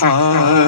രാത്രികൾ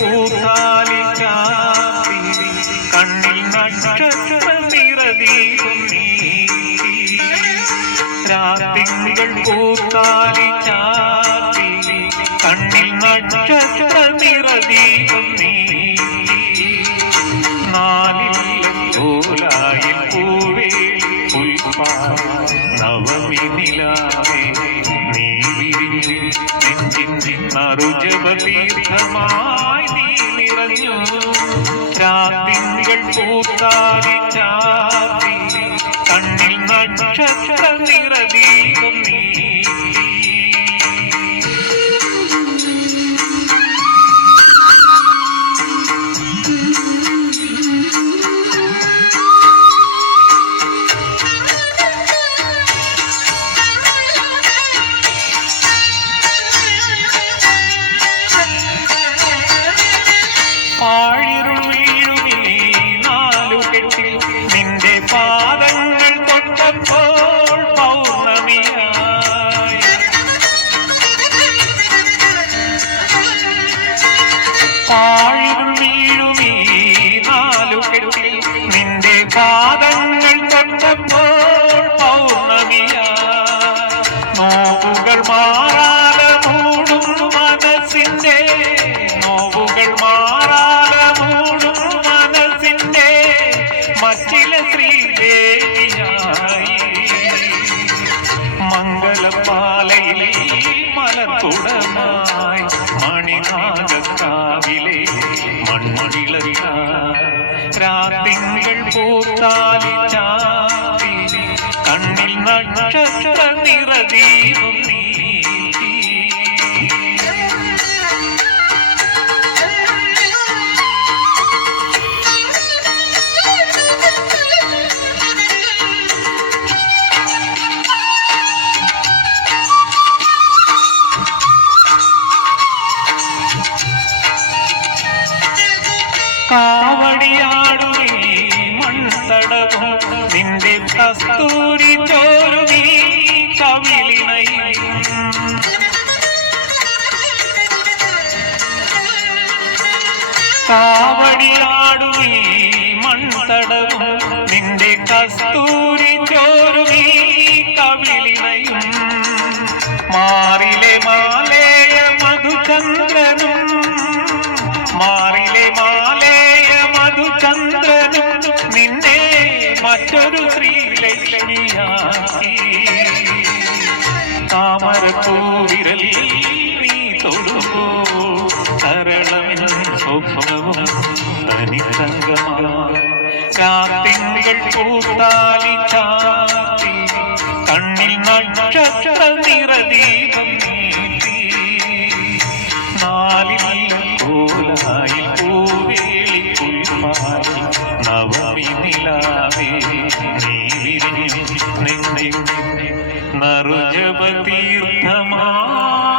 പൂത്താലി ചാത്തി കണ്ണിൽ നക്ഷത്ര നിറദീപം രാത്രികൾ പൂത്താലി ചാത്തി കണ്ണിൽ നക്ഷത്ര നിറദീപം നാലിൽ കോലായി പൂവേ പുൽപ്പാ നവമി നിലാവേ നറുജപതീർത്ഥമായി നീ നിറഞ്ഞു. രാത്തിങ്കൾ പൂത്താലി ചാത്തി കണ്ണിൽ നക്ഷത്ര നിറദീപം നീ. ആഴിരുൾ നാലു പാദങ്ങൾ തൊട്ടപ്പോൾ നാലു പാദങ്ങൾ തൊട്ടപ്പോൾ നോവുകൾ മാറാതെ മറ്റില ശ്രീദേവിയായി. മംഗലപാലയിൽ മലത്തുടമായി മണിനാഗക്കാവിലെ മൺമണിളക രാത്തിങ്കൾ പൂത്താലി ചാത്തി കണ്ണിൽ നക്ഷത്ര നിറദീപം കാവടിയാടുമീ മൺതടവും നിന്റെ കസ്തൂരി ചോരുമീ കവിളിണയും കാവടിയാടുമീ മൺതടവും നിന്റെ കസ്തൂരി ചോരുമീ കവിളിണയും മാറിലെ മറ്റൊരു ശ്രീലക്ഷ്മിയാക്കി താമരപ്പൂവിരൽ നീ തൊടുമ്പോ കരളമിൻ സ്വപ്നവും പൂത്താലി ചാത്തി കണ്ണിൽ നക്ഷത്ര നിറദീപം നാലിൽ കോലായി വിരിഞ്ഞു നിന്നെ നറുജപതീർത്ഥമായി